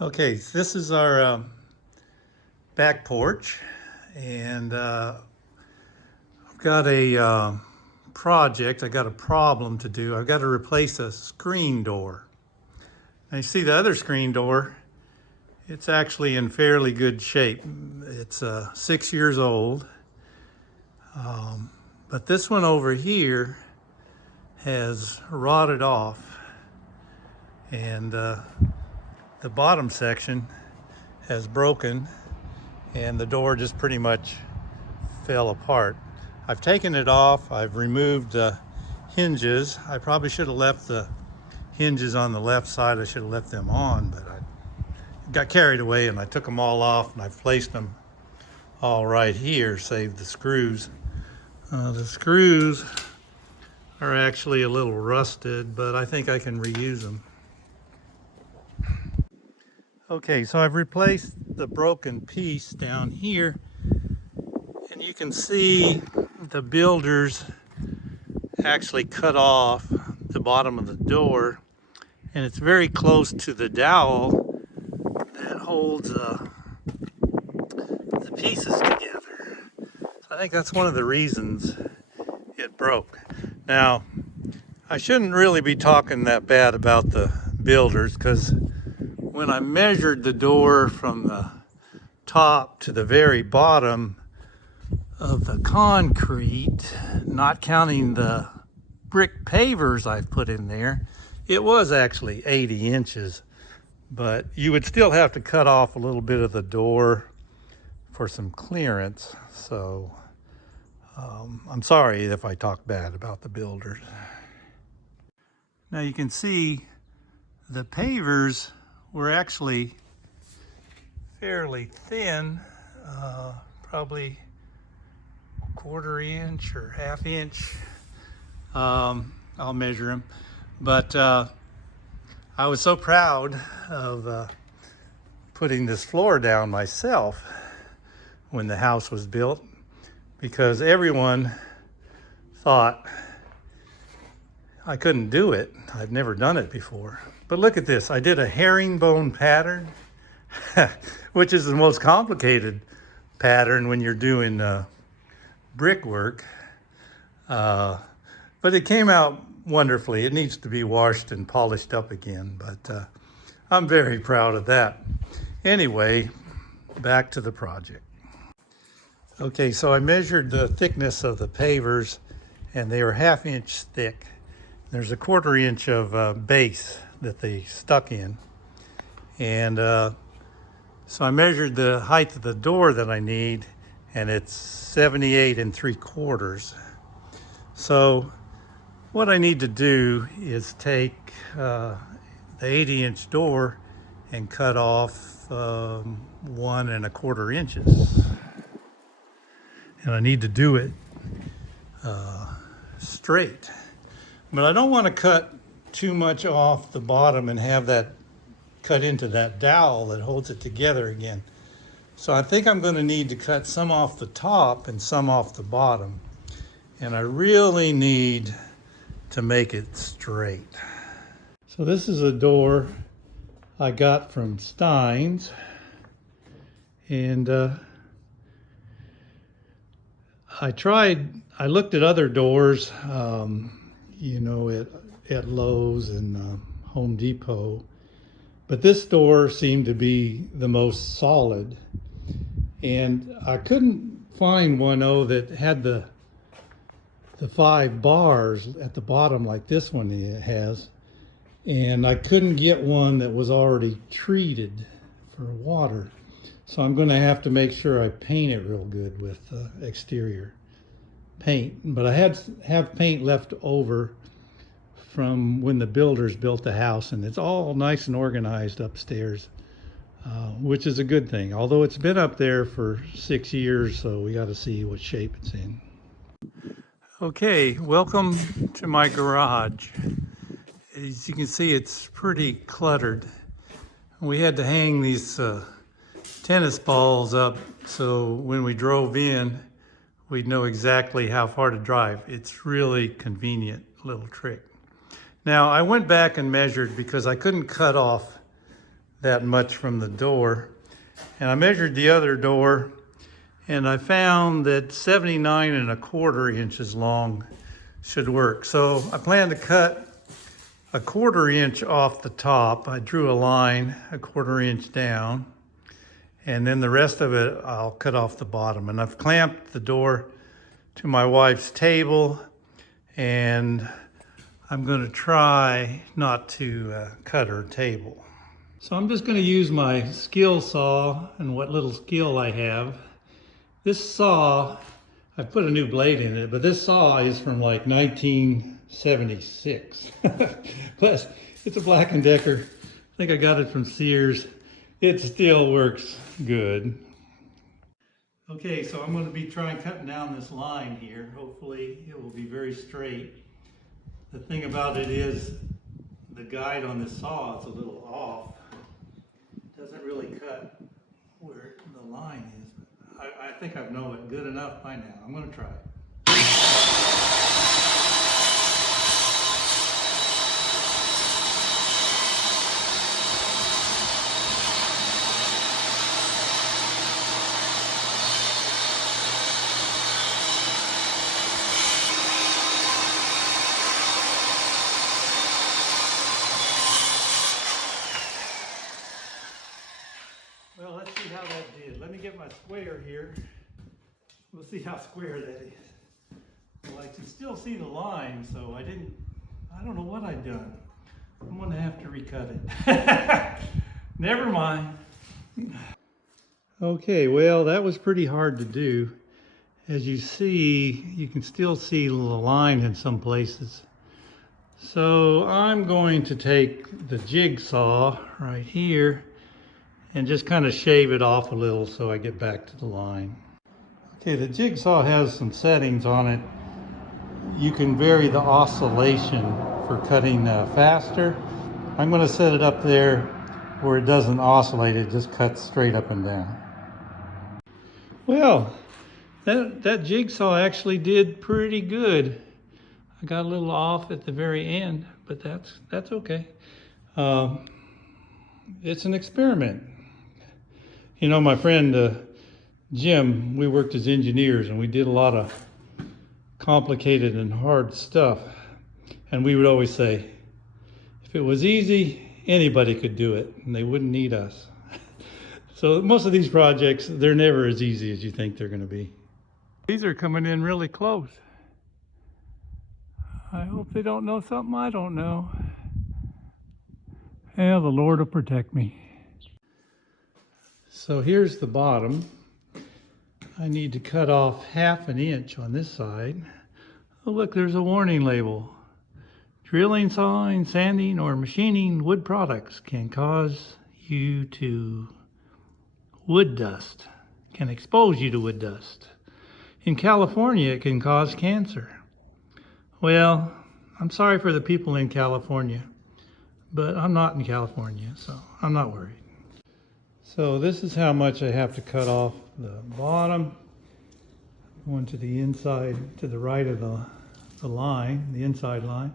Okay, so this is our back porch, and I've got a project. I got a problem to do. I've got to replace a screen door. Now you see the other screen door, it's actually in fairly good shape. It's 6 years old, but this one over here has rotted off, and the bottom section has broken, and the door just pretty much fell apart. I've taken it off. I've removed the hinges. I probably should have left the hinges on the left side. I should have left them on, but I got carried away and I took them all off, and I've placed them all right here, save the screws. The screws are actually a little rusted, but I think I can reuse them. Okay, so I've replaced the broken piece down here, and you can see the builders actually cut off the bottom of the door, and it's very close to the dowel that holds the pieces together. So I think that's one of the reasons it broke. Now, I shouldn't really be talking that bad about the builders, because when I measured the door from the top to the very bottom of the concrete, not counting the brick pavers I've put in there, it was actually 80 inches. But you would still have to cut off a little bit of the door for some clearance. So I'm sorry if I talk bad about the builders. Now you can see the pavers were actually fairly thin, probably a 1/4 inch or 1/2 inch. I'll measure them. But I was so proud of putting this floor down myself when the house was built, because everyone thought I couldn't do it. I've never done it before. But look at this. I did a herringbone pattern, which is the most complicated pattern when you're doing brickwork. But it came out wonderfully. It needs to be washed and polished up again, but I'm very proud of that. Anyway, back to the project. Okay, so I measured the thickness of the pavers, and they were 1/2 inch thick. There's a 1/4 inch of base that they stuck in. And so I measured the height of the door that I need, and it's 78 3/4. So what I need to do is take the 80 inch door and cut off 1 1/4 inches. And I need to do it straight. But I don't want to cut too much off the bottom and have that cut into that dowel that holds it together again. So I think I'm going to need to cut some off the top and some off the bottom. And I really need to make it straight. So this is a door I got from Stein's, and I looked at other doors, at Lowe's and Home Depot, but this door seemed to be the most solid, and I couldn't find one that had the 5 bars at the bottom like this one has, and I couldn't get one that was already treated for water. So I'm going to have to make sure I paint it real good with exterior paint. But I have paint left over from when the builders built the house, and it's all nice and organized upstairs, which is a good thing. Although it's been up there for 6 years, so we got to see what shape it's in. Okay, welcome to my garage. As you can see, it's pretty cluttered. We had to hang these tennis balls up so when we drove in, we'd know exactly how far to drive. It's really convenient little trick. Now, I went back and measured because I couldn't cut off that much from the door. And I measured the other door, and I found that 79¼ inches long should work. So I plan to cut 1/4 inch off the top. I drew a line 1/4 inch down, and then the rest of it I'll cut off the bottom. And I've clamped the door to my wife's table, and I'm going to try not to cut her table. So I'm just going to use my skill saw and what little skill I have. This saw, I put a new blade in it, but this saw is from like 1976. Plus, it's a Black & Decker. I think I got it from Sears. It still works good. Okay, so I'm going to be trying cutting down this line here. Hopefully it will be very straight. The thing about it is the guide on this saw is a little off. It doesn't really cut where the line is. I think I know it good enough by now. I'm going to try it. Well, let's see how that did. Let me get my square here. We'll see how square that is. Well, I can still see the line, so I don't know what I've done. I'm gonna have to recut it. Never mind. Okay, well, that was pretty hard to do. As you see, you can still see the line in some places. So I'm going to take the jigsaw right here and just kind of shave it off a little so I get back to the line. Okay, the jigsaw has some settings on it. You can vary the oscillation for cutting faster. I'm going to set it up there where it doesn't oscillate, it just cuts straight up and down. Well, that jigsaw actually did pretty good. I got a little off at the very end, but that's okay. It's an experiment. You know, my friend Jim, we worked as engineers and we did a lot of complicated and hard stuff. And we would always say, if it was easy, anybody could do it and they wouldn't need us. So most of these projects, they're never as easy as you think they're going to be. These are coming in really close. I hope they don't know something I don't know. Yeah, the Lord will protect me. So here's the bottom. I need to cut off 1/2 inch on this side. Oh, look, there's a warning label. Drilling, sawing, sanding, or machining wood products can cause you to wood dust, can expose you to wood dust. In California, it can cause cancer. Well, I'm sorry for the people in California, but I'm not in California, so I'm not worried. So this is how much I have to cut off the bottom. Going to the inside, to the right of the line, the inside line.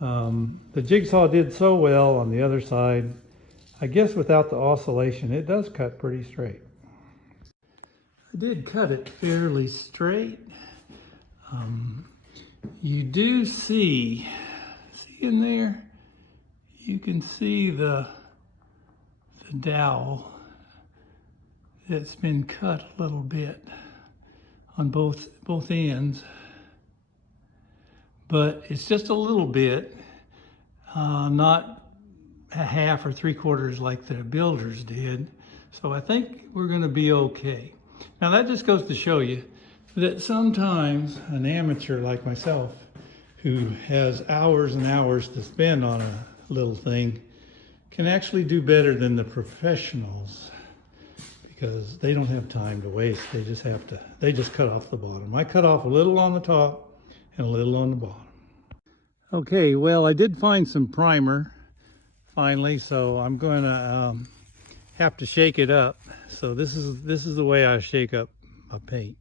The jigsaw did so well on the other side. I guess without the oscillation, it does cut pretty straight. I did cut it fairly straight. You do see in there, you can see the dowel that's been cut a little bit on both ends, but it's just a little bit, not a 1/2 or 3/4 like the builders did. So I think we're going to be okay. Now that just goes to show you that sometimes an amateur like myself, who has hours and hours to spend on a little thing, can actually do better than the professionals, because they don't have time to waste. They just cut off the bottom. I cut off a little on the top and a little on the bottom. Okay, well, I did find some primer finally, so I'm going to have to shake it up. So this is the way I shake up my paint.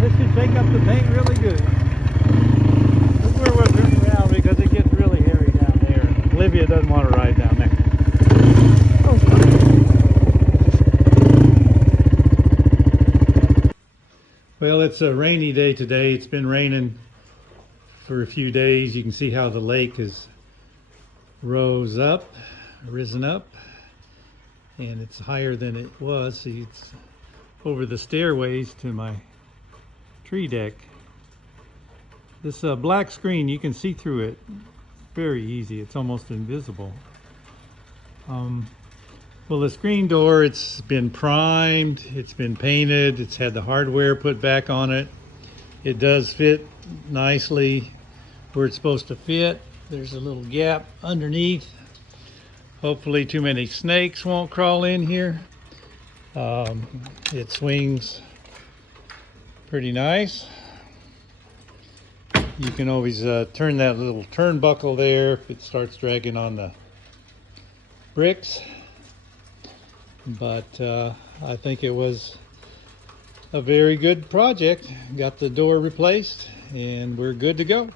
This should shake up the paint really good. This is where we'll turn around because it gets really hairy down there. Olivia doesn't want to ride down there. Oh, well, it's a rainy day today. It's been raining for a few days. You can see how the lake has risen up, and it's higher than it was. See, it's over the stairways to my tree deck. This black screen, you can see through it very easy. It's almost invisible. Well, the screen door, it's been primed, it's been painted, it's had the hardware put back on it. It does fit nicely where it's supposed to fit. There's a little gap underneath. Hopefully too many snakes won't crawl in here. It swings pretty nice. You can always turn that little turnbuckle there if it starts dragging on the bricks. But I think it was a very good project. Got the door replaced and we're good to go.